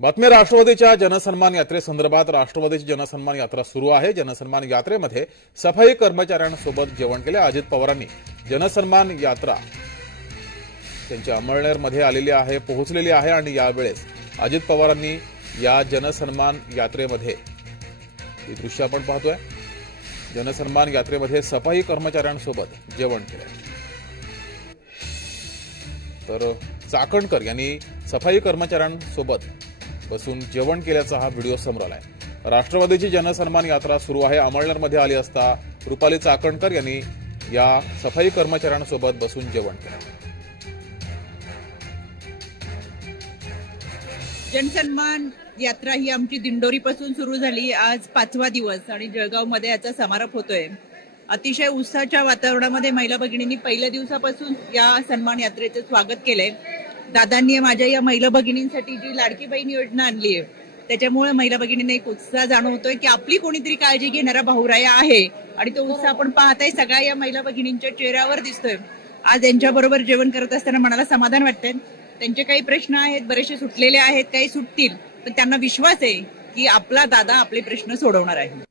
बातमी राष्ट्रवादीच्या जनसन्मान यात्रेसंदर्भात राष्ट्रवादीची जनसन्मान यात्रा सुरू आहे। जनसन्मान यात्रेमध्ये सफाई कर्मचाऱ्यांसोबत जेवण केले। अजित पवारांनी जनसन्मान यात्रा त्यांच्या अमळनेरमध्ये आलेली आहे, पोहोचलेली आहे आणि यावेळेस अजित पवारांनी या जनसन्मान यात्रेमध्ये ही दृश्य आपण पाहतोय। जनसन्मान यात्रेमध्ये सफाई कर्मचाऱ्यांसोबत जेवण केले। तर चाकणकर यांनी सफाई कर्मचाऱ्यांसोबत बसून जेवण केल्याचा हा व्हिडिओ समोर आलाय। राष्ट्रवादीची जनसन्मान यात्रा सुरू आहे। अमळनेरमध्ये आली असता रुपाली चाकणकर यांनी या सफाई कर्मचाऱ्यांसोबत बसून जेवण केलं। जनसन्मान यात्रा ही आमची दिंडोरीपासून सुरू झाली। आज 5वा दिवस आणि जळगावमध्ये याचा समारोप होतोय। अतिशय उत्साहाच्या वातावरणामध्ये महिला भगिनींनी पहिल्या दिवसापासून या सन्मान यात्रेचं स्वागत केलंय। दादांनी माझ्या या महिला भगिनींसाठी जी लाडकी बहीण योजना आणली आहे त्याच्यामुळे महिला भगिनींना एक उत्साह जाणवतोय की आपली कोणीतरी काळजी घेणारा भाऊराया आहे आणि तो उत्साह आपण पाहताय सगळ्या या महिला भगिनींच्या चेहऱ्यावर दिसतोय। आज यांच्याबरोबर जेवण करत असताना मनाला समाधान वाटतंय। त्यांचे काही प्रश्न आहेत, बरेचसे सुटलेले आहेत, काही सुटतील, पण त्यांना विश्वास आहे की आपला दादा आपले प्रश्न सोडवणार आहे।